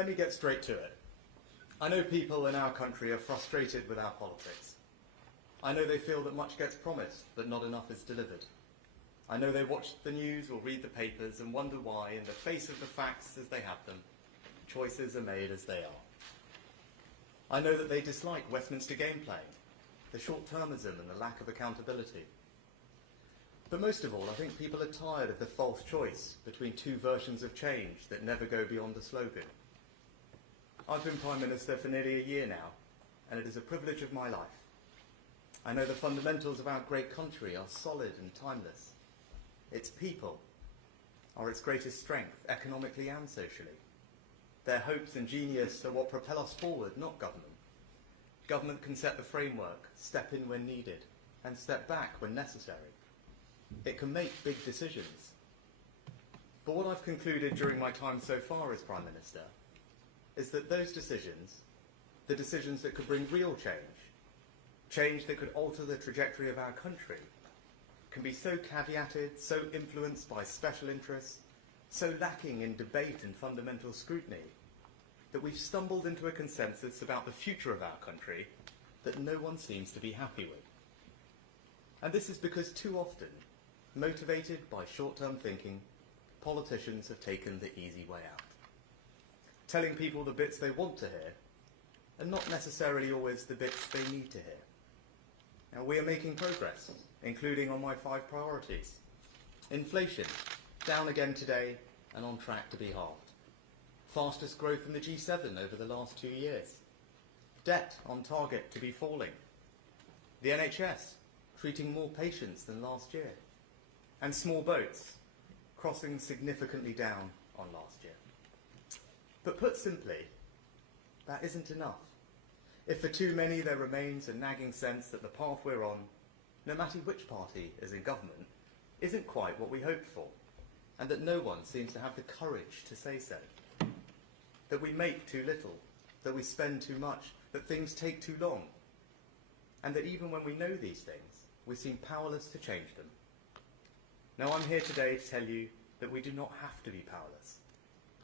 Let me get straight to it. I know people in our country are frustrated with our politics. I know they feel that much gets promised, but not enough is delivered. I know they watch the news or read the papers and wonder why, in the face of the facts as they have them, choices are made as they are. I know that they dislike Westminster game playing, the short-termism and the lack of accountability. But most of all, I think people are tired of the false choice between two versions of change that never go beyond the slogan. I've been Prime Minister for nearly a year now, and it is a privilege of my life. I know the fundamentals of our great country are solid and timeless. Its people are its greatest strength, economically and socially. Their hopes and genius are what propel us forward, not government. Government can set the framework, step in when needed, and step back when necessary. It can make big decisions. But what I've concluded during my time so far as Prime Minister is that those decisions, the decisions that could bring real change, change that could alter the trajectory of our country, can be so caveated, so influenced by special interests, so lacking in debate and fundamental scrutiny, that we've stumbled into a consensus about the future of our country that no one seems to be happy with. And this is because too often, motivated by short-term thinking, politicians have taken the easy way out, telling people the bits they want to hear and not necessarily always the bits they need to hear. Now, we are making progress, including on my 5 priorities. Inflation, down again today and on track to be halved. Fastest growth in the G7 over the last 2 years. Debt on target to be falling. The NHS, treating more patients than last year. And small boats, crossing significantly down on last year. But put simply, that isn't enough. If for too many there remains a nagging sense that the path we're on, no matter which party is in government, isn't quite what we hoped for, and that no one seems to have the courage to say so. That we make too little, that we spend too much, that things take too long, and that even when we know these things, we seem powerless to change them. Now, I'm here today to tell you that we do not have to be powerless.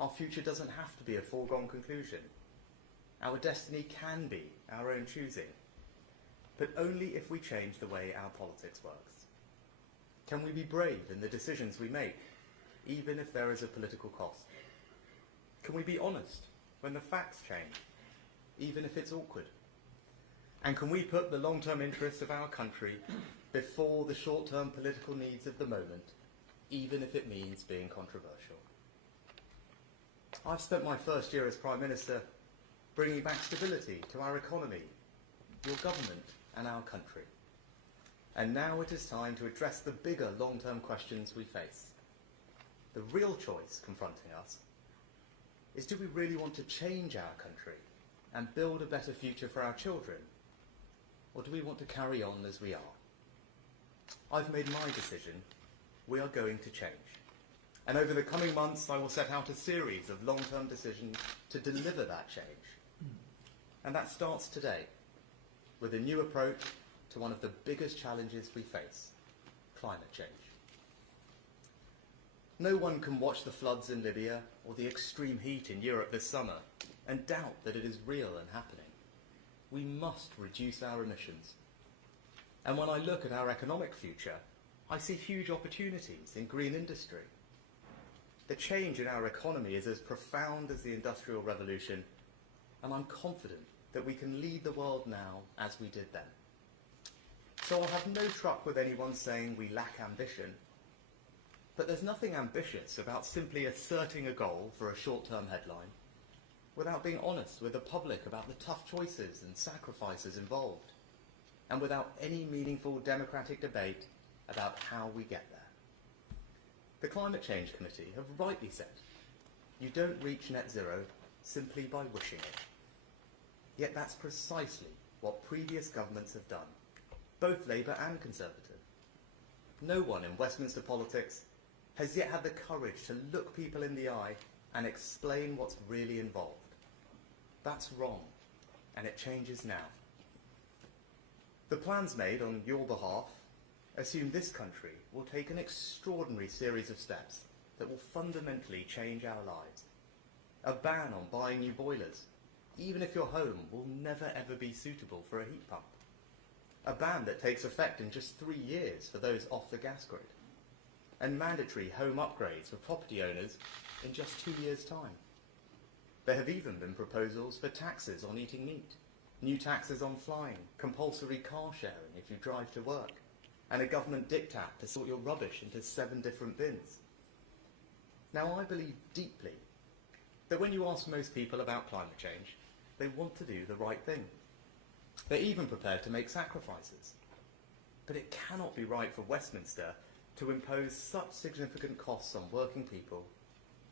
Our future doesn't have to be a foregone conclusion. Our destiny can be our own choosing, but only if we change the way our politics works. Can we be brave in the decisions we make, even if there is a political cost? Can we be honest when the facts change, even if it's awkward? And can we put the long-term interests of our country before the short-term political needs of the moment, even if it means being controversial? I've spent my first year as Prime Minister bringing back stability to our economy, your government and our country. And now it is time to address the bigger long-term questions we face. The real choice confronting us is, do we really want to change our country and build a better future for our children? Or do we want to carry on as we are? I've made my decision. We are going to change. And over the coming months, I will set out a series of long-term decisions to deliver that change. And that starts today, with a new approach to one of the biggest challenges we face, climate change. No one can watch the floods in Libya or the extreme heat in Europe this summer and doubt that it is real and happening. We must reduce our emissions. And when I look at our economic future, I see huge opportunities in green industry. The change in our economy is as profound as the Industrial Revolution, and I'm confident that we can lead the world now as we did then. So I'll have no truck with anyone saying we lack ambition. But there's nothing ambitious about simply asserting a goal for a short-term headline without being honest with the public about the tough choices and sacrifices involved, and without any meaningful democratic debate about how we get there. The Climate Change Committee have rightly said, you don't reach net zero simply by wishing it. Yet that's precisely what previous governments have done, both Labour and Conservative. No one in Westminster politics has yet had the courage to look people in the eye and explain what's really involved. That's wrong, and it changes now. The plans made on your behalf assume this country will take an extraordinary series of steps that will fundamentally change our lives. A ban on buying new boilers, even if your home will never ever be suitable for a heat pump. A ban that takes effect in just 3 years for those off the gas grid. And mandatory home upgrades for property owners in just 2 years' time. There have even been proposals for taxes on eating meat, new taxes on flying, compulsory car sharing if you drive to work, and a government diktat to sort your rubbish into 7 different bins. Now, I believe deeply that when you ask most people about climate change, they want to do the right thing. They're even prepared to make sacrifices. But it cannot be right for Westminster to impose such significant costs on working people,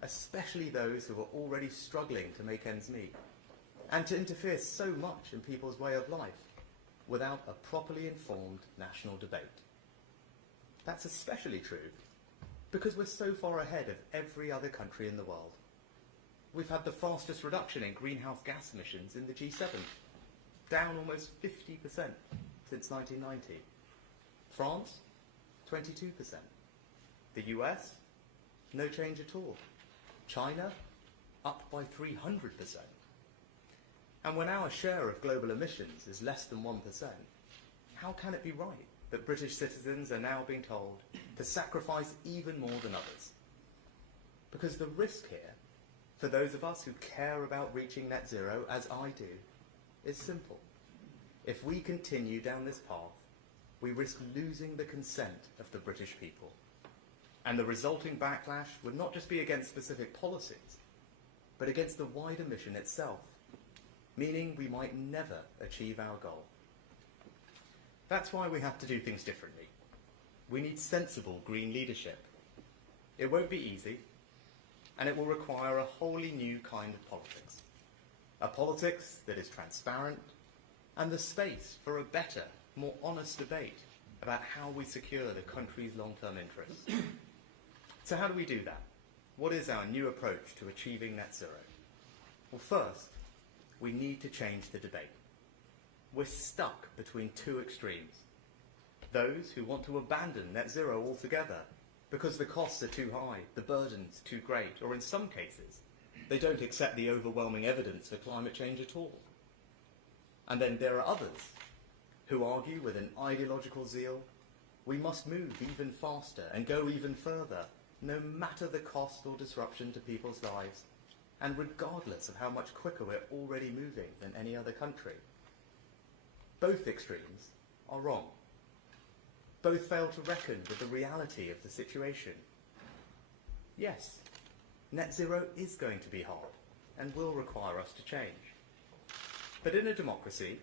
especially those who are already struggling to make ends meet, and to interfere so much in people's way of life without a properly informed national debate. That's especially true because we're so far ahead of every other country in the world. We've had the fastest reduction in greenhouse gas emissions in the G7, down almost 50% since 1990. France, 22%. The US, no change at all. China, up by 300%. And when our share of global emissions is less than 1%, how can it be right that British citizens are now being told to sacrifice even more than others? Because the risk here, for those of us who care about reaching net zero, as I do, is simple. If we continue down this path, we risk losing the consent of the British people. And the resulting backlash would not just be against specific policies, but against the wider mission itself, meaning we might never achieve our goal. That's why we have to do things differently. We need sensible green leadership. It won't be easy, and it will require a wholly new kind of politics. A politics that is transparent and the space for a better, more honest debate about how we secure the country's long-term interests. So how do we do that? What is our new approach to achieving net zero? Well, first, we need to change the debate. We're stuck between two extremes. Those who want to abandon net zero altogether because the costs are too high, the burden's too great, or in some cases, they don't accept the overwhelming evidence for climate change at all. And then there are others who argue with an ideological zeal, we must move even faster and go even further, no matter the cost or disruption to people's lives, and regardless of how much quicker we're already moving than any other country. Both extremes are wrong. Both fail to reckon with the reality of the situation. Yes, net zero is going to be hard and will require us to change. But in a democracy,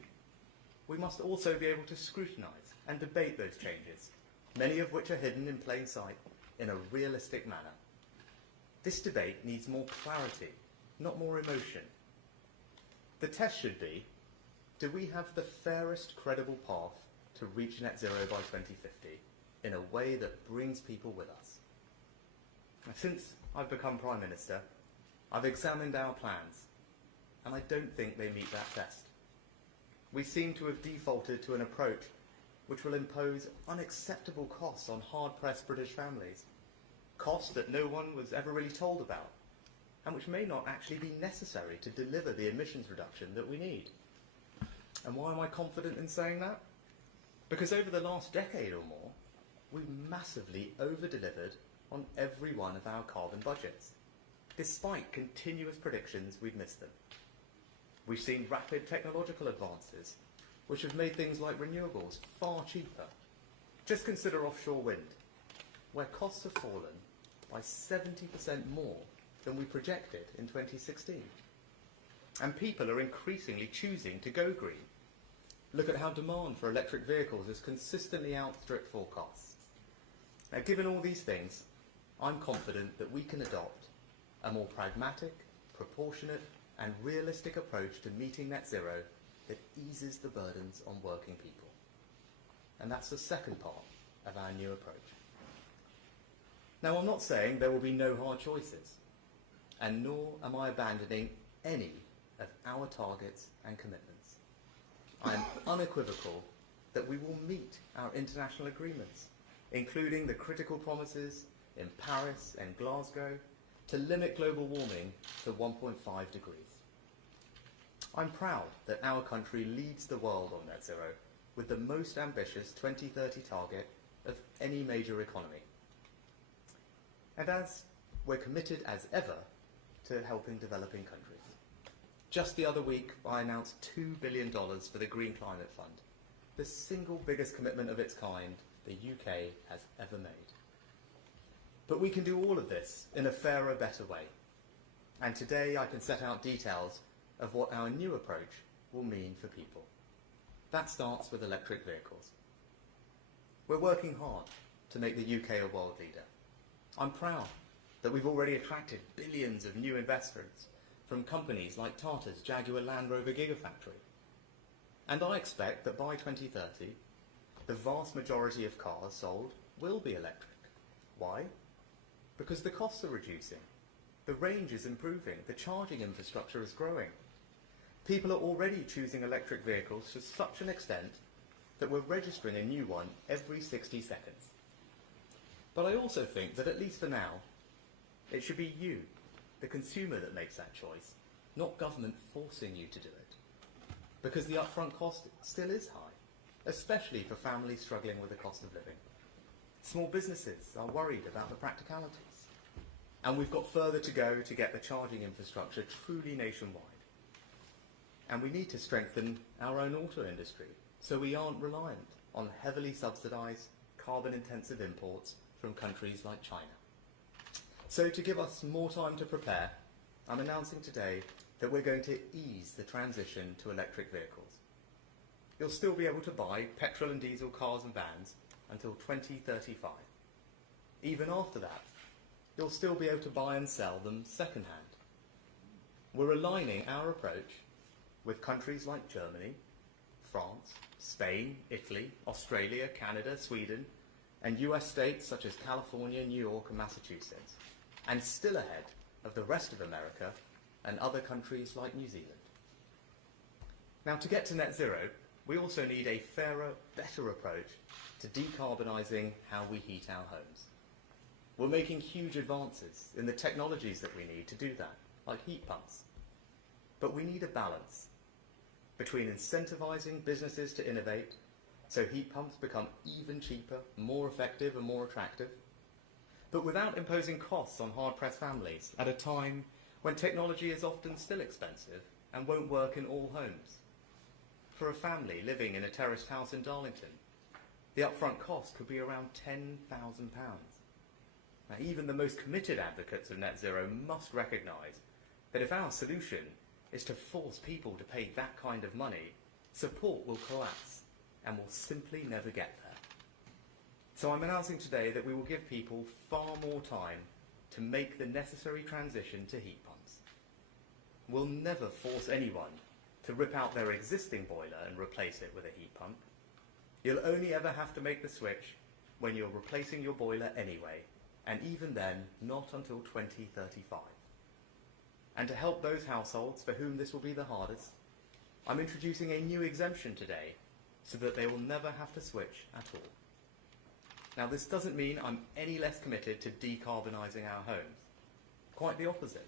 we must also be able to scrutinise and debate those changes, many of which are hidden in plain sight, in a realistic manner. This debate needs more clarity, not more emotion. The test should be, do we have the fairest credible path to reach net zero by 2050 in a way that brings people with us? Now, since I've become Prime Minister, I've examined our plans, and I don't think they meet that test. We seem to have defaulted to an approach which will impose unacceptable costs on hard-pressed British families, costs that no one was ever really told about, and which may not actually be necessary to deliver the emissions reduction that we need. And why am I confident in saying that? Because over the last decade or more, we've massively over-delivered on every one of our carbon budgets. Despite continuous predictions, we've missed them. We've seen rapid technological advances, which have made things like renewables far cheaper. Just consider offshore wind, where costs have fallen by 70% more than we projected in 2016. And people are increasingly choosing to go green. Look at how demand for electric vehicles has consistently outstripped forecasts. Now, given all these things, I'm confident that we can adopt a more pragmatic, proportionate, and realistic approach to meeting net zero that eases the burdens on working people. And that's the second part of our new approach. Now, I'm not saying there will be no hard choices, and nor am I abandoning any of our targets and commitments. I am unequivocal that we will meet our international agreements, including the critical promises in Paris and Glasgow to limit global warming to 1.5 degrees. I'm proud that our country leads the world on net zero with the most ambitious 2030 target of any major economy. And as we're committed as ever to helping developing countries. Just the other week, I announced $2 billion for the Green Climate Fund, the single biggest commitment of its kind the UK has ever made. But we can do all of this in a fairer, better way. And today I can set out details of what our new approach will mean for people. That starts with electric vehicles. We're working hard to make the UK a world leader. I'm proud that we've already attracted billions of new investments from companies like Tata's Jaguar Land Rover Gigafactory. And I expect that by 2030, the vast majority of cars sold will be electric. Why? Because the costs are reducing, the range is improving, the charging infrastructure is growing. People are already choosing electric vehicles to such an extent that we're registering a new one every 60 seconds. But I also think that, at least for now, it should be you, the consumer, that makes that choice, not government forcing you to do it. Because the upfront cost still is high, especially for families struggling with the cost of living. Small businesses are worried about the practicalities. And we've got further to go to get the charging infrastructure truly nationwide. And we need to strengthen our own auto industry so we aren't reliant on heavily subsidised, carbon-intensive imports from countries like China. So to give us more time to prepare, I'm announcing today that we're going to ease the transition to electric vehicles. You'll still be able to buy petrol and diesel cars and vans until 2035. Even after that, you'll still be able to buy and sell them second-hand. We're aligning our approach with countries like Germany, France, Spain, Italy, Australia, Canada, Sweden, and US states such as California, New York, and Massachusetts, and still ahead of the rest of America and other countries like New Zealand. Now, to get to net zero, we also need a fairer, better approach to decarbonising how we heat our homes. We're making huge advances in the technologies that we need to do that, like heat pumps. But we need a balance between incentivising businesses to innovate so heat pumps become even cheaper, more effective and more attractive, but without imposing costs on hard-pressed families at a time when technology is often still expensive and won't work in all homes. For a family living in a terraced house in Darlington, the upfront cost could be around £10,000. Now, even the most committed advocates of net zero must recognise that if our solution is to force people to pay that kind of money, support will collapse and will simply never get there. So I'm announcing today that we will give people far more time to make the necessary transition to heat pumps. We'll never force anyone to rip out their existing boiler and replace it with a heat pump. You'll only ever have to make the switch when you're replacing your boiler anyway, and even then, not until 2035. And to help those households for whom this will be the hardest, I'm introducing a new exemption today so that they will never have to switch at all. Now, this doesn't mean I'm any less committed to decarbonising our homes. Quite the opposite.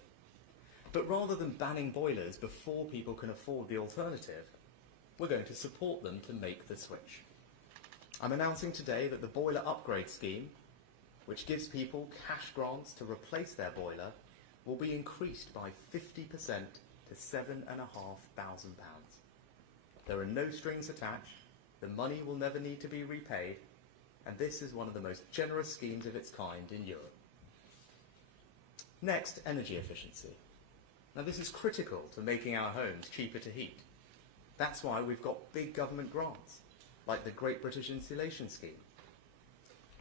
But rather than banning boilers before people can afford the alternative, we're going to support them to make the switch. I'm announcing today that the boiler upgrade scheme, which gives people cash grants to replace their boiler, will be increased by 50% to £7,500. There are no strings attached, the money will never need to be repaid, and this is one of the most generous schemes of its kind in Europe. Next, energy efficiency. Now, this is critical to making our homes cheaper to heat. That's why we've got big government grants, like the Great British Insulation Scheme.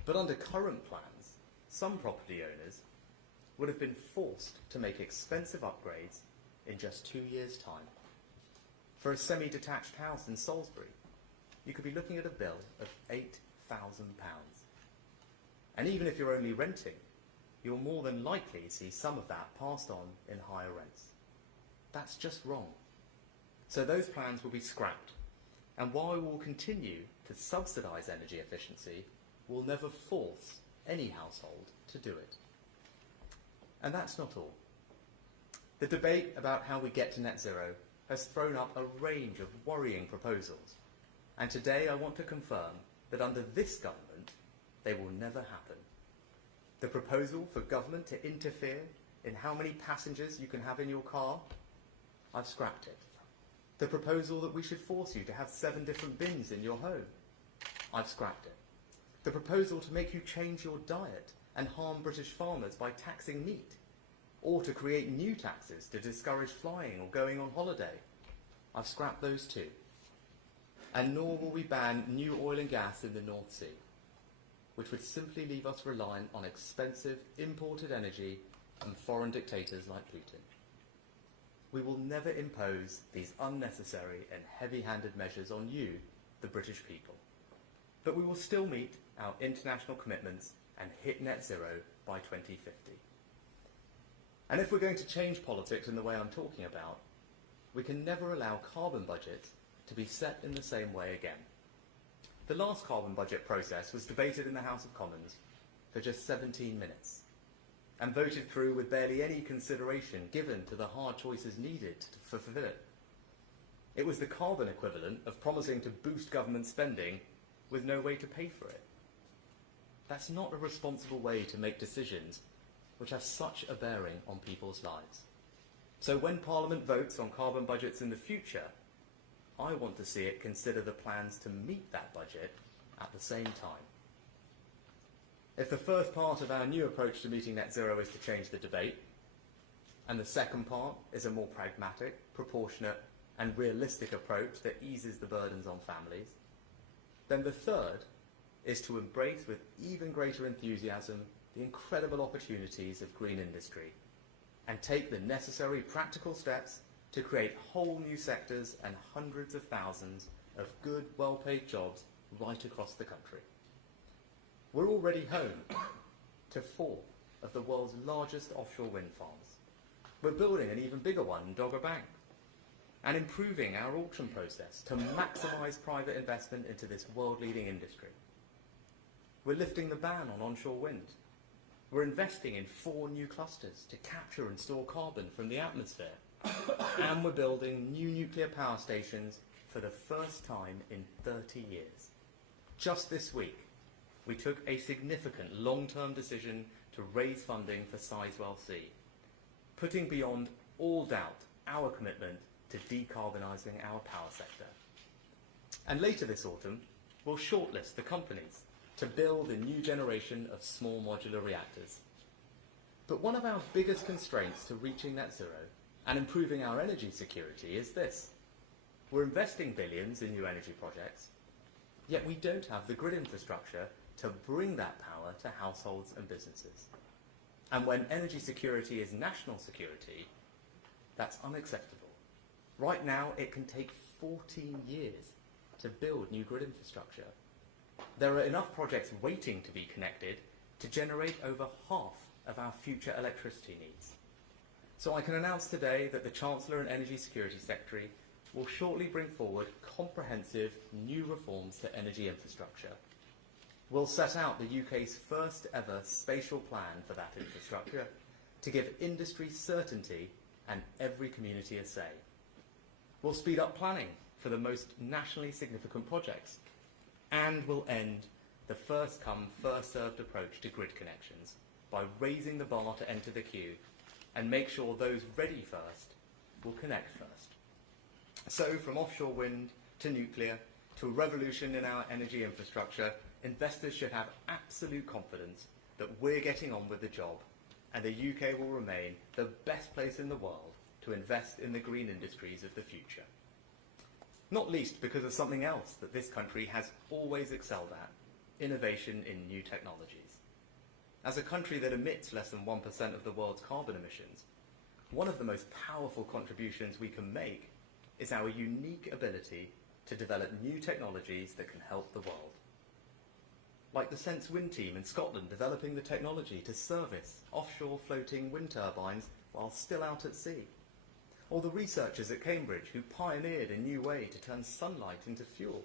But under current plans, some property owners would have been forced to make expensive upgrades in just 2 years' time. For a semi-detached house in Salisbury, you could be looking at a bill of £8,000. And even if you're only renting, you'll more than likely see some of that passed on in higher rents. That's just wrong. So those plans will be scrapped. And while we will continue to subsidise energy efficiency, we'll never force any household to do it. And that's not all. The debate about how we get to net zero has thrown up a range of worrying proposals. And today I want to confirm that under this government, they will never happen. The proposal for government to interfere in how many passengers you can have in your car, I've scrapped it. The proposal that we should force you to have 7 different bins in your home, I've scrapped it. The proposal to make you change your diet and harm British farmers by taxing meat, or to create new taxes to discourage flying or going on holiday, I've scrapped those too. And nor will we ban new oil and gas in the North Sea, which would simply leave us reliant on expensive imported energy and foreign dictators like Putin. We will never impose these unnecessary and heavy-handed measures on you, the British people. But we will still meet our international commitments and hit net zero by 2050. And if we're going to change politics in the way I'm talking about, we can never allow carbon budgets to be set in the same way again. The last carbon budget process was debated in the House of Commons for just 17 minutes and voted through with barely any consideration given to the hard choices needed to fulfil it. It was the carbon equivalent of promising to boost government spending with no way to pay for it. That's not a responsible way to make decisions which have such a bearing on people's lives. So when Parliament votes on carbon budgets in the future, I want to see it consider the plans to meet that budget at the same time. If the first part of our new approach to meeting net zero is to change the debate, and the second part is a more pragmatic, proportionate and realistic approach that eases the burdens on families, then the third is to embrace with even greater enthusiasm the incredible opportunities of green industry and take the necessary practical steps to create whole new sectors and hundreds of thousands of good, well-paid jobs right across the country. We're already home to 4 of the world's largest offshore wind farms. We're building an even bigger one in Dogger Bank and improving our auction process to maximise private investment into this world-leading industry. We're lifting the ban on onshore wind. We're investing in 4 new clusters to capture and store carbon from the atmosphere. And we're building new nuclear power stations for the first time in 30 years. Just this week, we took a significant long-term decision to raise funding for Sizewell C, putting beyond all doubt our commitment to decarbonising our power sector. And later this autumn, we'll shortlist the companies to build a new generation of small modular reactors. But one of our biggest constraints to reaching net zero and improving our energy security is this. We're investing billions in new energy projects, yet we don't have the grid infrastructure to bring that power to households and businesses. And when energy security is national security, that's unacceptable. Right now, it can take 14 years to build new grid infrastructure. There are enough projects waiting to be connected to generate over half of our future electricity needs. So I can announce today that the Chancellor and Energy Security Secretary will shortly bring forward comprehensive new reforms to energy infrastructure. We'll set out the UK's first ever spatial plan for that infrastructure to give industry certainty and every community a say. We'll speed up planning for the most nationally significant projects, and we'll end the first come, first served approach to grid connections by raising the bar to enter the queue and make sure those ready first will connect first. So from offshore wind to nuclear to a revolution in our energy infrastructure, investors should have absolute confidence that we're getting on with the job and the UK will remain the best place in the world to invest in the green industries of the future. Not least because of something else that this country has always excelled at, innovation in new technologies. As a country that emits less than 1% of the world's carbon emissions, one of the most powerful contributions we can make is our unique ability to develop new technologies that can help the world. Like the Sense Wind team in Scotland developing the technology to service offshore floating wind turbines while still out at sea. Or the researchers at Cambridge who pioneered a new way to turn sunlight into fuel.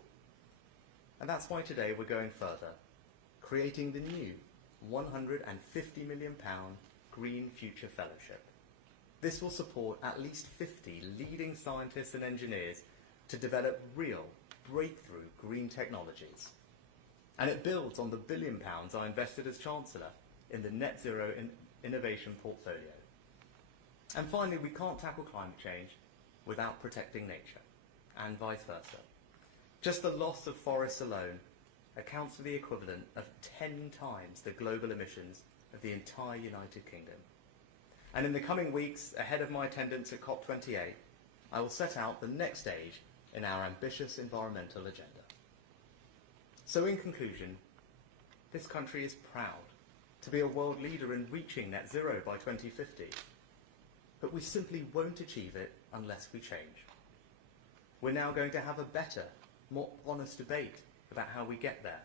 And that's why today we're going further, creating the new £150 million Green Future Fellowship. This will support at least 50 leading scientists and engineers to develop real breakthrough green technologies. And it builds on the £1 billion I invested as Chancellor in the Net Zero Innovation Portfolio. And finally, we can't tackle climate change without protecting nature, and vice versa. Just the loss of forests alone accounts for the equivalent of 10 times the global emissions of the entire United Kingdom. And in the coming weeks, ahead of my attendance at COP28, I will set out the next stage in our ambitious environmental agenda. So in conclusion, this country is proud to be a world leader in reaching net zero by 2050. But we simply won't achieve it unless we change. We're now going to have a better, more honest debate about how we get there.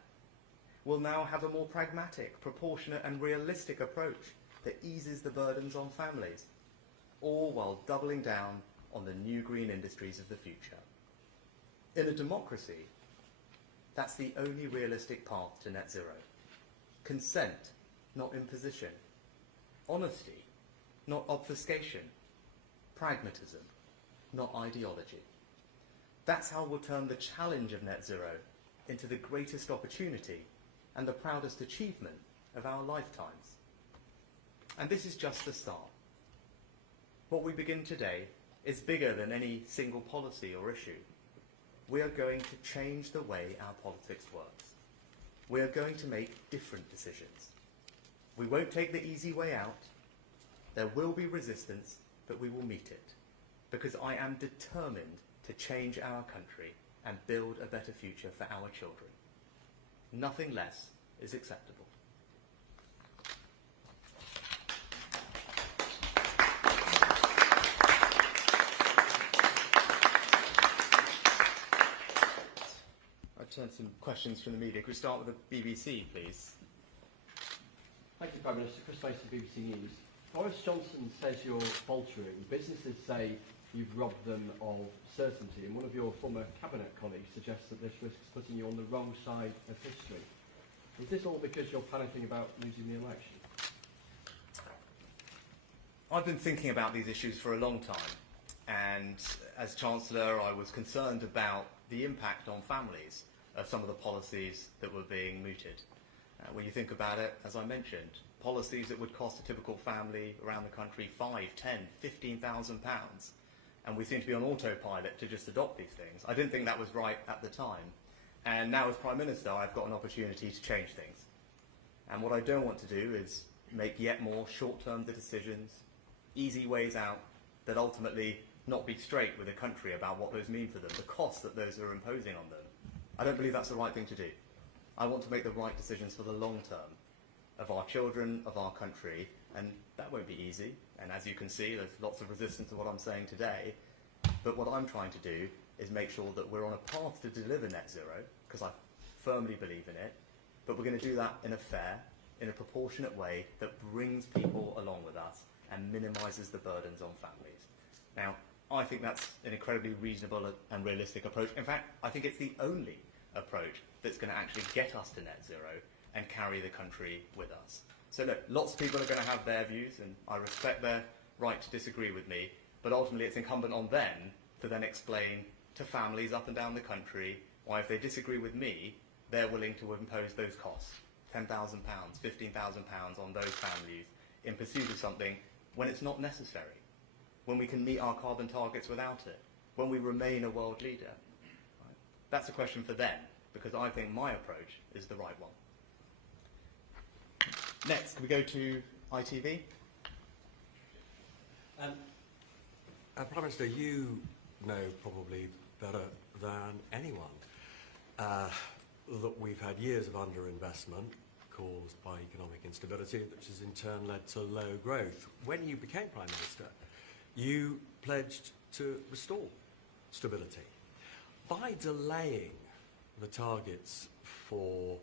We'll now have a more pragmatic, proportionate and realistic approach that eases the burdens on families, all while doubling down on the new green industries of the future. In a democracy, that's the only realistic path to net zero. Consent, not imposition. Honesty, not obfuscation. Pragmatism, not ideology. That's how we'll turn the challenge of net zero into the greatest opportunity and the proudest achievement of our lifetimes. And this is just the start. what we begin today is bigger than any single policy or issue. We are going to change the way our politics works. We are going to make different decisions. We won't take the easy way out. There will be resistance, but we will meet it. Because I am determined to change our country and build a better future for our children. Nothing less is acceptable. I turn to some questions from the media. Could we start with the BBC, please? Thank you, Prime Minister. Chris Mason, BBC News. Boris Johnson says you're faltering. Businesses say you've robbed them of certainty, and one of your former cabinet colleagues suggests that this risks putting you on the wrong side of history. Is this all because you're panicking about losing the election? I've been thinking about these issues for a long time, and as Chancellor I was concerned about the impact on families of some of the policies that were being mooted. When you think about it, as I mentioned, policies that would cost a typical family around the country £5,000, £10,000, £15,000, and we seem to be on autopilot to just adopt these things. I didn't think that was right at the time, and now as Prime Minister I've got an opportunity to change things. And what I don't want to do is make yet more short-term decisions, easy ways out, that ultimately not be straight with the country about what those mean for them, the costs that those are imposing on them. I don't believe that's the right thing to do. I want to make the right decisions for the long term of our children, of our country, and that won't be easy. And as you can see, there's lots of resistance to what I'm saying today. But what I'm trying to do is make sure that we're on a path to deliver net zero, because I firmly believe in it, but we're going to do that in a fair, in a proportionate way that brings people along with us and minimises the burdens on families. Now, I think that's an incredibly reasonable and realistic approach. In fact, I think it's the only approach that's going to actually get us to net zero and carry the country with us. So look, lots of people are going to have their views, and I respect their right to disagree with me, but ultimately it's incumbent on them to then explain to families up and down the country why, if they disagree with me, they're willing to impose those costs, £10,000, £15,000 on those families in pursuit of something when it's not necessary, when we can meet our carbon targets without it, when we remain a world leader. Right? That's a question for them, because I think my approach is the right one. Next, can we go to ITV? Prime Minister, you know probably better than anyone that we've had years of underinvestment caused by economic instability, which has in turn led to low growth. When you became Prime Minister, you pledged to restore stability. By delaying the targets for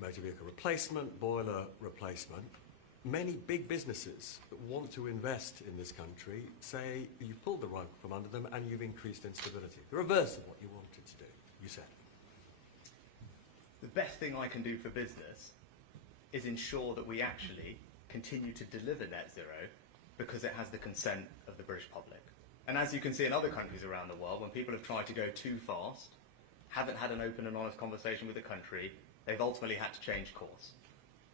motor vehicle replacement, boiler replacement, many big businesses that want to invest in this country say you've pulled the rug from under them and you've increased instability. The reverse of what you wanted to do, you said. The best thing I can do for business is ensure that we actually continue to deliver net zero because it has the consent of the British public. And as you can see in other countries around the world, when people have tried to go too fast, haven't had an open and honest conversation with the country, they've ultimately had to change course.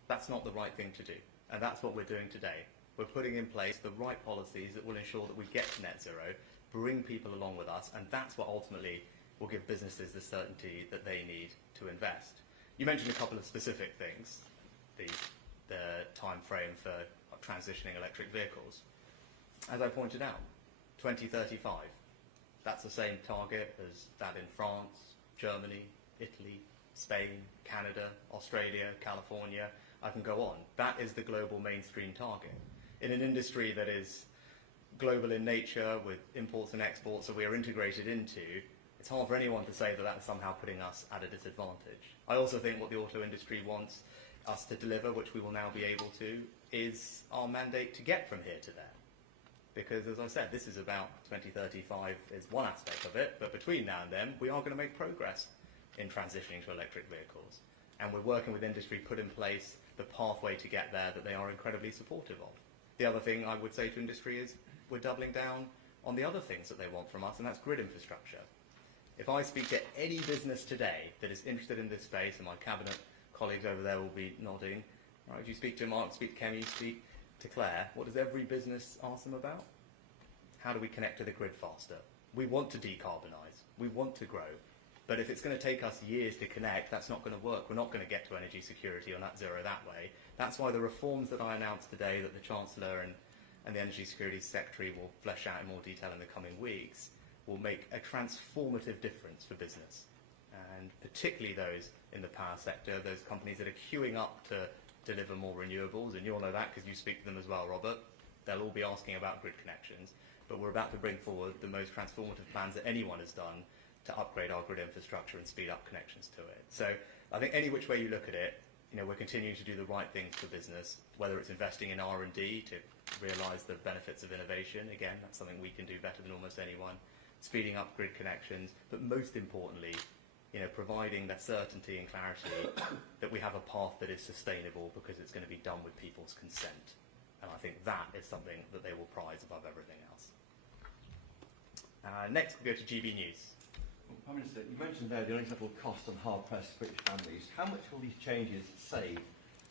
That's not the right thing to do, and that's what we're doing today. We're putting in place the right policies that will ensure that we get to net zero, bring people along with us, and that's what ultimately will give businesses the certainty that they need to invest. You mentioned a couple of specific things, the time frame for transitioning electric vehicles. As I pointed out, 2035. That's the same target as that in France, Germany, Italy, Spain, Canada, Australia, California. I can go on. That is the global mainstream target. In an industry that is global in nature with imports and exports that we are integrated into, it's hard for anyone to say that that's somehow putting us at a disadvantage. I also think what the auto industry wants us to deliver, which we will now be able to, is our mandate to get from here to there. Because, as I said, this is about 2035 is one aspect of it, but between now and then, we are going to make progress in transitioning to electric vehicles. And we're working with industry to put in place the pathway to get there that they are incredibly supportive of. The other thing I would say to industry is we're doubling down on the other things that they want from us, and that's grid infrastructure. If I speak to any business today that is interested in this space, and my cabinet colleagues over there will be nodding, right, if you speak to Mark, speak to Kemi, speak to Claire, what does every business ask them about? how do we connect to the grid faster? We want to decarbonise. We want to grow. But if it's going to take us years to connect, that's not going to work. We're not going to get to energy security or net zero that way. That's why the reforms that I announced today that the Chancellor and the Energy Security Secretary will flesh out in more detail in the coming weeks will make a transformative difference for business. And particularly those in the power sector, those companies that are queuing up to deliver more renewables, and you'll know that because you speak to them as well, Robert. They'll all be asking about grid connections. But we're about to bring forward the most transformative plans that anyone has done to upgrade our grid infrastructure and speed up connections to it. So I think any which way you look at it, we're continuing to do the right things for business, whether it's investing in R&D to realise the benefits of innovation. Again, that's something we can do better than almost anyone. Speeding up grid connections, but most importantly, providing that certainty and clarity that we have a path that is sustainable because it's going to be done with people's consent. And I think that is something that they will prize above everything else. Next, we go to GB News. Well, Prime Minister, you mentioned there the unacceptable cost on hard-pressed British families. How much will these changes save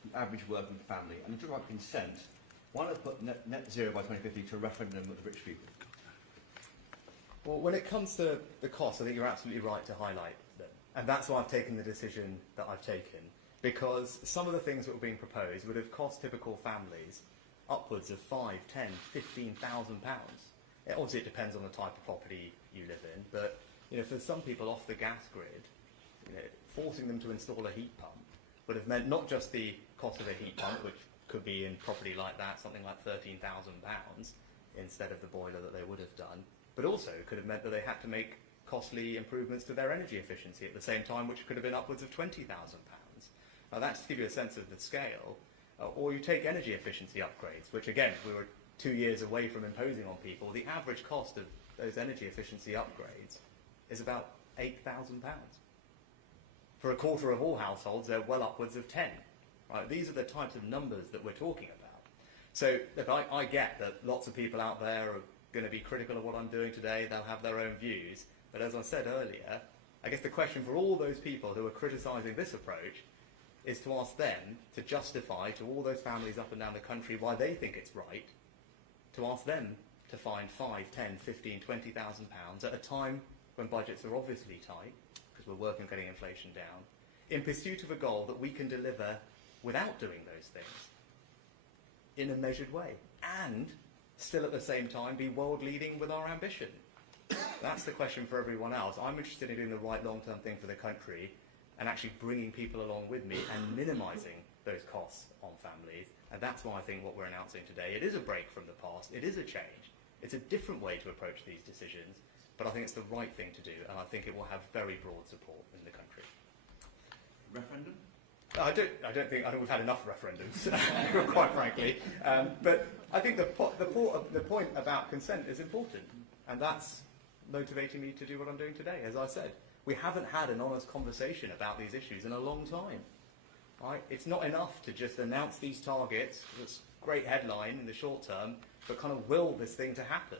the average working family? And to talk about consent, why not put net zero by 2050 to a referendum of the rich people? Well, when it comes to the cost, I think you're absolutely right to highlight them. And that's why I've taken the decision that I've taken. Because some of the things that were being proposed would have cost typical families upwards of £5,000, £10,000, £15,000. Obviously, it depends on the type of property you live in. But for some people off the gas grid, forcing them to install a heat pump would have meant not just the cost of a heat pump, which could be in property like that, something like £13,000 instead of the boiler that they would have done, but also it could have meant that they had to make costly improvements to their energy efficiency at the same time, which could have been upwards of £20,000. Now that's to give you a sense of the scale. Or you take energy efficiency upgrades, which again, we were 2 years away from imposing on people. The average cost of those energy efficiency upgrades is about £8,000. For a quarter of all households, they're well upwards of 10. Right? These are the types of numbers that we're talking about. So look, I get that lots of people out there are going to be critical of what I'm doing today. They'll have their own views. But as I said earlier, I guess the question for all those people who are criticising this approach is to ask them to justify to all those families up and down the country why they think it's right, to ask them to find £5,000, £10,000, £15,000, £20,000 at a time when budgets are obviously tight, because we're working on getting inflation down, in pursuit of a goal that we can deliver without doing those things in a measured way, and still at the same time be world leading with our ambition. That's the question for everyone else. I'm interested in doing the right long-term thing for the country and actually bringing people along with me and minimising those costs on families. And that's why I think what we're announcing today, it is a break from the past, it is a change. It's a different way to approach these decisions, but I think it's the right thing to do, and I think it will have very broad support in the country. Referendum? I don't think we've had enough referendums, quite frankly. But I think the point about consent is important, and that's motivating me to do what I'm doing today. As I said, we haven't had an honest conversation about these issues in a long time. Right? It's not enough to just announce these targets, this great headline in the short term, but kind of will this thing to happen.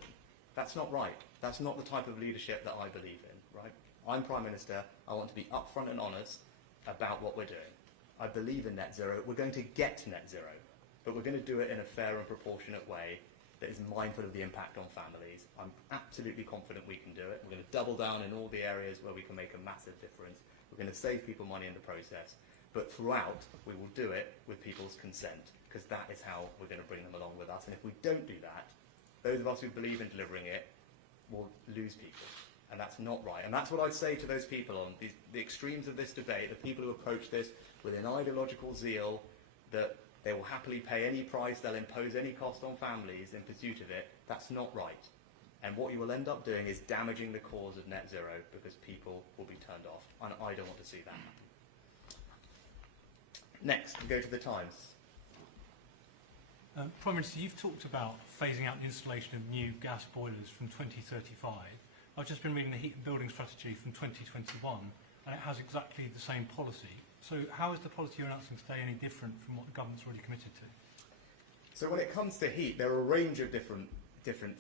That's not right. That's not the type of leadership that I believe in. Right? I'm Prime Minister. I want to be upfront and honest about what we're doing. I believe in net zero. We're going to get to net zero, but we're going to do it in a fair and proportionate way that is mindful of the impact on families. I'm absolutely confident we can do it. We're going to double down in all the areas where we can make a massive difference. We're going to save people money in the process. But throughout, we will do it with people's consent, because that is how we're going to bring them along with us. And if we don't do that, those of us who believe in delivering it will lose people. And that's not right. And that's what I'd say to those people on the extremes of this debate, the people who approach this with an ideological zeal that they will happily pay any price, they'll impose any cost on families in pursuit of it. That's not right. And what you will end up doing is damaging the cause of net zero, because people will be turned off. And I don't want to see that happen. Next, we go to the Times. Prime Minister, you've talked about phasing out the installation of new gas boilers from 2035. I've just been reading the Heat and Building Strategy from 2021, and it has exactly the same policy. So how is the policy you're announcing today any different from what the government's already committed to? So when it comes to heat, there are a range of different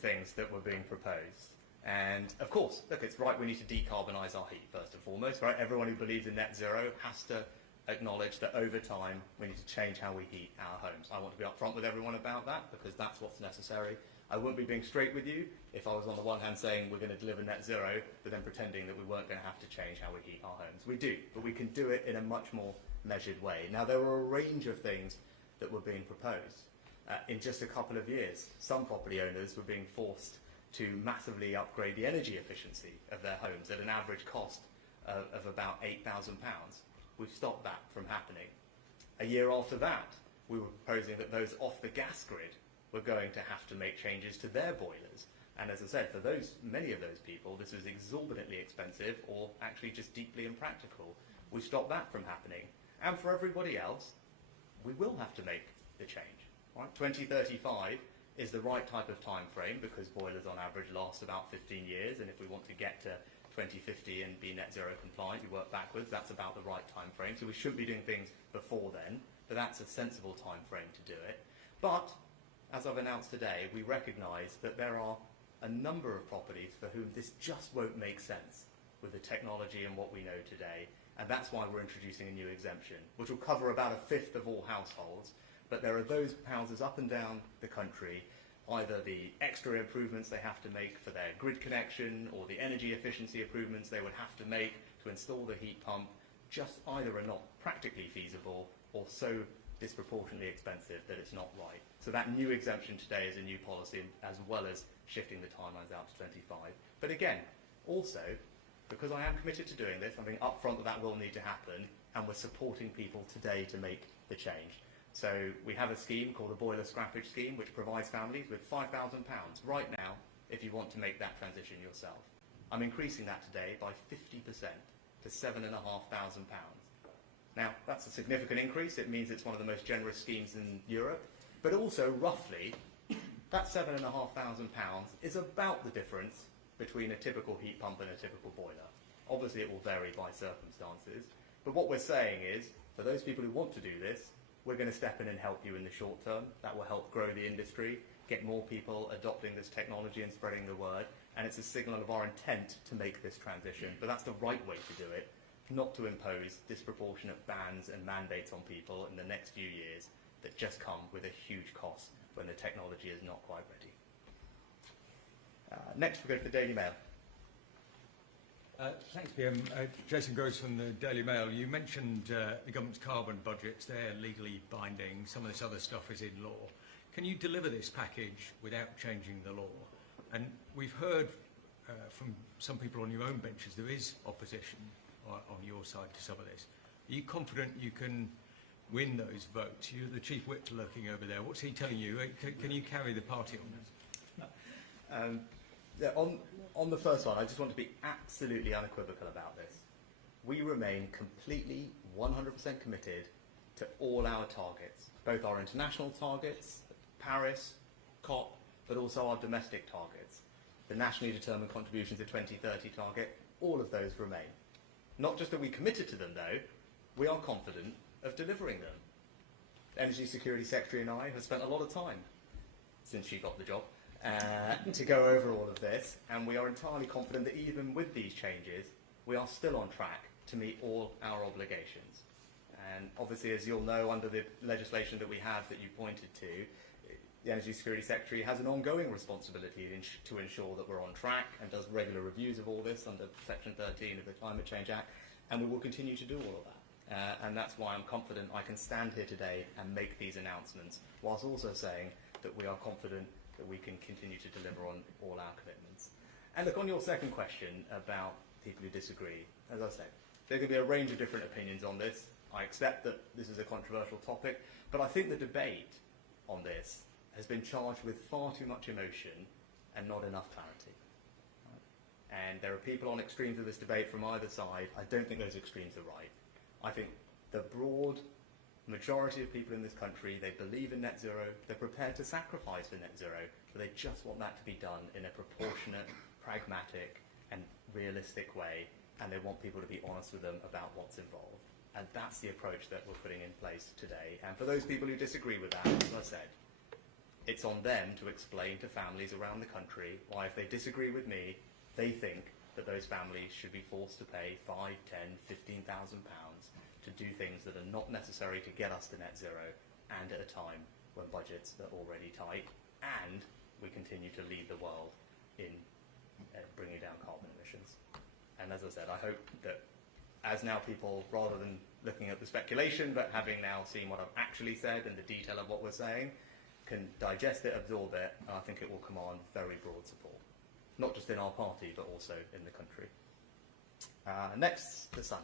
things that were being proposed. And of course, look, it's right, we need to decarbonise our heat first and foremost, right? Everyone who believes in net zero has to acknowledge that over time we need to change how we heat our homes. I want to be upfront with everyone about that, because that's what's necessary. I wouldn't be being straight with you if I was on the one hand saying we're going to deliver net zero, but then pretending that we weren't going to have to change how we heat our homes. We do, but we can do it in a much more measured way. Now, there were a range of things that were being proposed. In just a couple of years, some property owners were being forced to massively upgrade the energy efficiency of their homes at an average cost of about £8,000. We've stopped that from happening. A year after that, we were proposing that those off the gas grid were going to have to make changes to their boilers. And as I said, for many of those people, this was exorbitantly expensive or actually just deeply impractical. We stopped that from happening. And for everybody else, we will have to make the change. Right? 2035 is the right type of time frame because boilers on average last about 15 years, and if we want to get to 2050 and be net zero compliant, you work backwards, that's about the right time frame. So we shouldn't be doing things before then, but that's a sensible time frame to do it. But, as I've announced today, we recognise that there are a number of properties for whom this just won't make sense with the technology and what we know today, and that's why we're introducing a new exemption, which will cover about a fifth of all households. But there are those houses up and down the country, either the extra improvements they have to make for their grid connection or the energy efficiency improvements they would have to make to install the heat pump, just either are not practically feasible or so disproportionately expensive that it's not right. So that new exemption today is a new policy, as well as shifting the timelines out to 25. But again, also, because I am committed to doing this, I'm being upfront that that will need to happen, and we're supporting people today to make the change. So we have a scheme called the Boiler Scrappage Scheme, which provides families with £5,000 right now if you want to make that transition yourself. I'm increasing that today by 50% to £7,500. Now, that's a significant increase. It means it's one of the most generous schemes in Europe. But also, roughly, that £7,500 is about the difference between a typical heat pump and a typical boiler. Obviously, it will vary by circumstances. But what we're saying is, for those people who want to do this, we're going to step in and help you in the short term. That will help grow the industry, get more people adopting this technology and spreading the word. And it's a signal of our intent to make this transition. But that's the right way to do it, not to impose disproportionate bans and mandates on people in the next few years that just come with a huge cost when the technology is not quite ready. Next, we go to the Daily Mail. Thanks, PM. Jason Gross from the Daily Mail. You mentioned the government's carbon budgets. They're legally binding. Some of this other stuff is in law. Can you deliver this package without changing the law? And we've heard from some people on your own benches there is opposition on your side to some of this. Are you confident you can win those votes? You're the chief whip lurking over there. What's he telling you? Can you carry the party on this? Yeah, on the first one, I just want to be absolutely unequivocal about this. We remain completely 100% committed to all our targets, both our international targets, Paris, COP, but also our domestic targets. The nationally determined contributions to 2030 target, all of those remain. Not just that we committed to them, though, we are confident of delivering them. The Energy Security Secretary and I have spent a lot of time since she got the job to go over all of this, and we are entirely confident that even with these changes, we are still on track to meet all our obligations. And obviously, as you'll know, under the legislation that we have that you pointed to, the Energy Security Secretary has an ongoing responsibility to ensure that we're on track and does regular reviews of all this under Section 13 of the Climate Change Act, and we will continue to do all of that. And that's why I'm confident I can stand here today and make these announcements, whilst also saying that we are confident that we can continue to deliver on all our commitments. And look, on your second question about people who disagree, as I said, there can be a range of different opinions on this. I accept that this is a controversial topic, but I think the debate on this has been charged with far too much emotion and not enough clarity. And there are people on extremes of this debate from either side. I don't think those extremes are right. I think the broad majority of people in this country, they believe in net zero, they're prepared to sacrifice for net zero, but they just want that to be done in a proportionate, pragmatic and realistic way, and they want people to be honest with them about what's involved. And that's the approach that we're putting in place today. And for those people who disagree with that, as I said, it's on them to explain to families around the country why, if they disagree with me, they think that those families should be forced to pay £5,000, £10,000, £15,000 to do things that are not necessary to get us to net zero, and at a time when budgets are already tight, and we continue to lead the world in bringing down carbon emissions. And as I said, I hope that as now people, rather than looking at the speculation, but having now seen what I've actually said and the detail of what we're saying, can digest it, absorb it, and I think it will command very broad support. Not just in our party, but also in the country. Next, the Sun.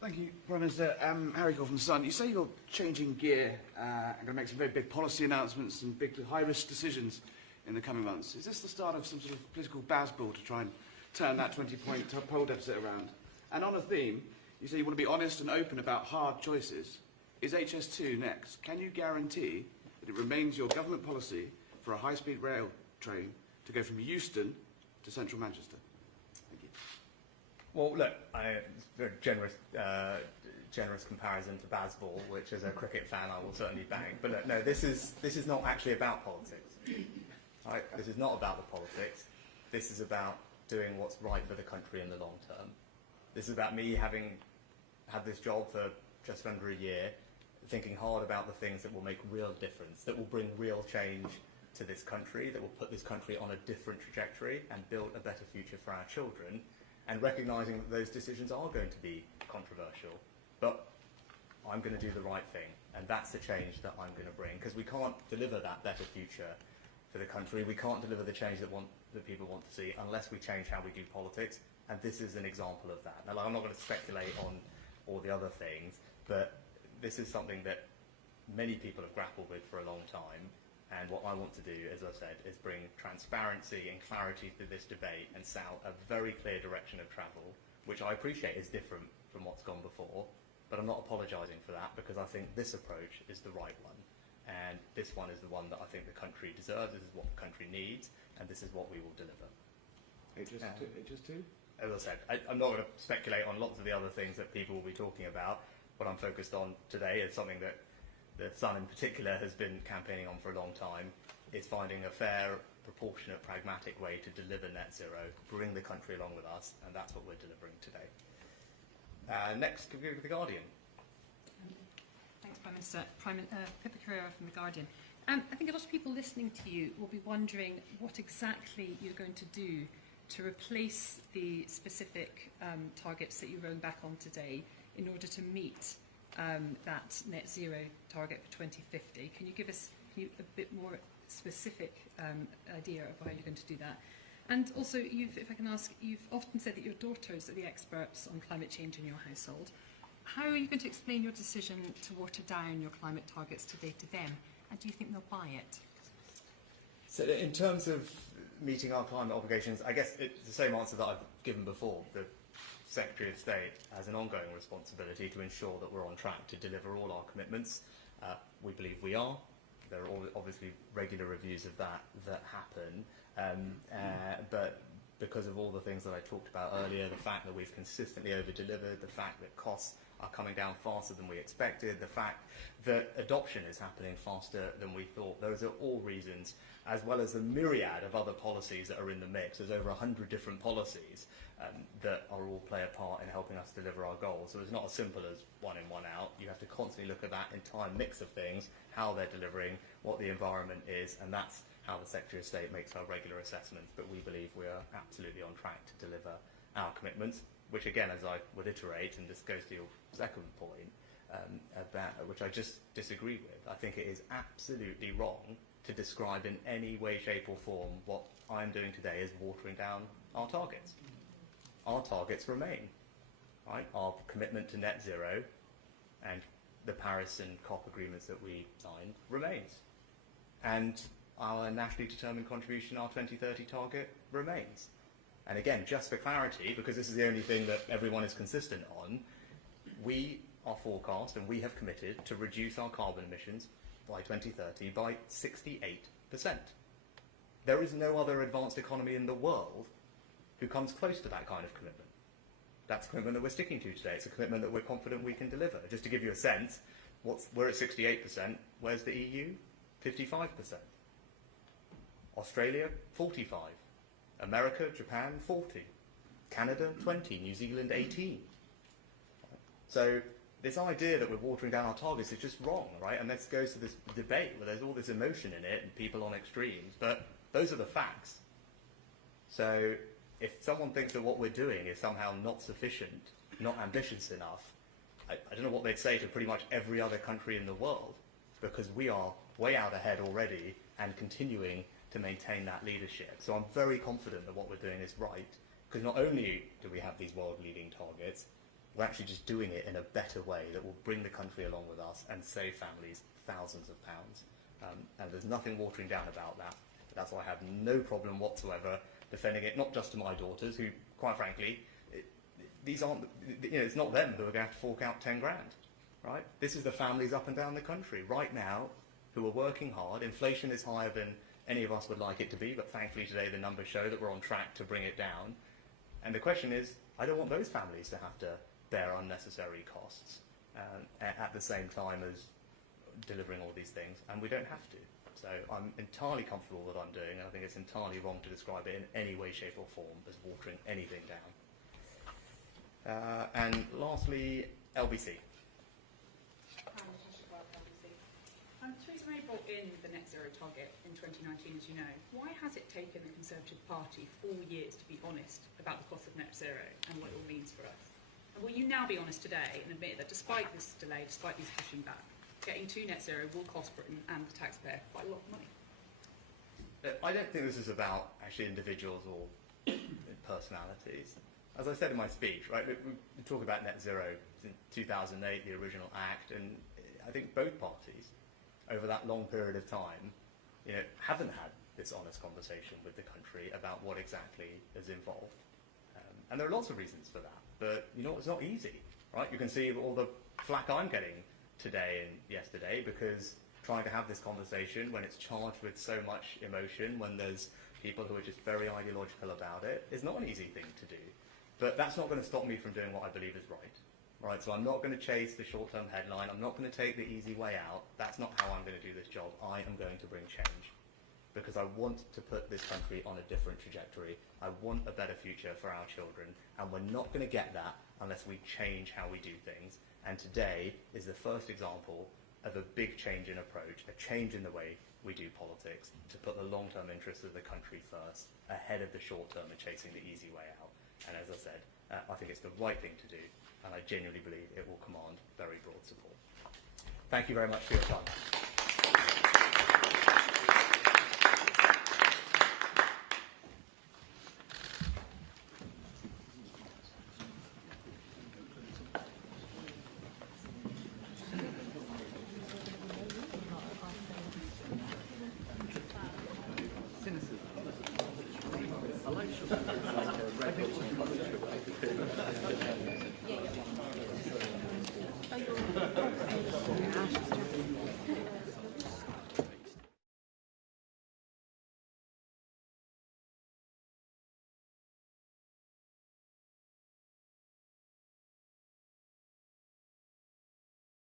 Thank you, Prime Minister. Harry Cole from The Sun. You say you're changing gear and going to make some very big policy announcements and big high-risk decisions in the coming months. Is this the start of some sort of political baseball to try and turn that 20-point poll deficit around? And on a theme, you say you want to be honest and open about hard choices. Is HS2 next? Can you guarantee that it remains your government policy for a high-speed rail train to go from Euston to central Manchester? Thank you. Well, look, it's a very generous comparison to baseball, which as a cricket fan I will certainly bang. But look, no, this is not actually about politics. Right? This is not about the politics. This is about doing what's right for the country in the long term. This is about me having had this job for just under a year, thinking hard about the things that will make real difference, that will bring real change to this country, that will put this country on a different trajectory and build a better future for our children, and recognising that those decisions are going to be controversial. But I'm going to do the right thing, and that's the change that I'm going to bring, because we can't deliver that better future for the country. We can't deliver the change that people want to see unless we change how we do politics, and this is an example of that. Now, I'm not going to speculate on all the other things, but this is something that many people have grappled with for a long time, and what I want to do, as I said, is bring transparency and clarity to this debate and set out a very clear direction of travel, which I appreciate is different from what's gone before, but I'm not apologising for that, because I think this approach is the right one. And this one is the one that I think the country deserves, this is what the country needs, and this is what we will deliver. HS2? As I said, I'm not going to speculate on lots of the other things that people will be talking about. What I'm focused on today is something that the Sun in particular has been campaigning on for a long time, is finding a fair, proportionate, pragmatic way to deliver net zero, bring the country along with us, and that's what we're delivering today. Next, can we go to The Guardian? Thanks, Prime Minister. Pippa Carrera from The Guardian. I think a lot of people listening to you will be wondering what exactly you're going to do to replace the specific targets that you rode back on today in order to meet that net zero target for 2050. Can you give us a bit more specific idea of how you're going to do that? And also, if I can ask, you've often said that your daughters are the experts on climate change in your household. How are you going to explain your decision to water down your climate targets today to them? And do you think they'll buy it? So in terms of meeting our climate obligations, I guess it's the same answer that I've given before. The Secretary of State has an ongoing responsibility to ensure that we're on track to deliver all our commitments. We believe we are. There are obviously regular reviews of that happen, but because of all the things that I talked about earlier, the fact that we've consistently over-delivered, the fact that costs are coming down faster than we expected, the fact that adoption is happening faster than we thought, those are all reasons, as well as the myriad of other policies that are in the mix. There's over 100 different policies that are all play a part in helping us deliver our goals. So it's not as simple as one in, one out. You have to constantly look at that entire mix of things, how they're delivering, what the environment is, and that's how the Secretary of State makes our regular assessments. But we believe we are absolutely on track to deliver our commitments, which again, as I would iterate, and this goes to your second point, which I just disagree with. I think it is absolutely wrong to describe in any way, shape or form what I'm doing today as watering down our targets. Our targets remain, right? Our commitment to net zero and the Paris and COP agreements that we signed remains. And our nationally determined contribution, our 2030 target, remains. And again, just for clarity, because this is the only thing that everyone is consistent on, we are forecast and we have committed to reduce our carbon emissions by 2030 by 68%. There is no other advanced economy in the world who comes close to that kind of commitment. That's a commitment that we're sticking to today. It's a commitment that we're confident we can deliver. Just to give you a sense, we're at 68%. Where's the EU? 55%. Australia, 45%. America, Japan, 40%. Canada, 20%. New Zealand, 18%. So this idea that we're watering down our targets is just wrong, right? And this goes to this debate where there's all this emotion in it and people on extremes, but those are the facts. So if someone thinks that what we're doing is somehow not sufficient, not ambitious enough, I don't know what they'd say to pretty much every other country in the world, because we are way out ahead already and continuing to maintain that leadership. So I'm very confident that what we're doing is right, because not only do we have these world-leading targets, we're actually just doing it in a better way that will bring the country along with us and save families thousands of pounds. And there's nothing watering down about that. That's why I have no problem whatsoever defending it, not just to my daughters, who, quite frankly, these aren't, it's not them who are going to have to fork out 10 grand, right? This is the families up and down the country right now who are working hard. Inflation is higher than any of us would like it to be, but thankfully today the numbers show that we're on track to bring it down. And the question is, I don't want those families to have to bear unnecessary costs at the same time as delivering all these things, and we don't have to. So I'm entirely comfortable with what I'm doing, and I think it's entirely wrong to describe it in any way, shape or form as watering anything down. And lastly, LBC. Theresa May brought in the net zero target in 2019, as you know. Why has it taken the Conservative Party 4 years to be honest about the cost of net zero and what it all means for us? And will you now be honest today and admit that despite this delay, despite these pushing back, getting to net zero will cost Britain and the taxpayer quite a lot of money? I don't think this is about actually individuals or personalities. As I said in my speech, right, we talk about net zero in 2008, the original act, and I think both parties over that long period of time, haven't had this honest conversation with the country about what exactly is involved. And there are lots of reasons for that, but it's not easy, right? You can see all the flack I'm getting today and yesterday because trying to have this conversation when it's charged with so much emotion, when there's people who are just very ideological about it, is not an easy thing to do. But that's not going to stop me from doing what I believe is right. Right, so I'm not going to chase the short-term headline. I'm not going to take the easy way out. That's not how I'm going to do this job. I am going to bring change because I want to put this country on a different trajectory. I want a better future for our children, and we're not going to get that unless we change how we do things. And today is the first example of a big change in approach, a change in the way we do politics, to put the long-term interests of the country first, ahead of the short-term and chasing the easy way out. And as I said, I think it's the right thing to do, and I genuinely believe it will command very broad support. Thank you very much for your time. Cynicism.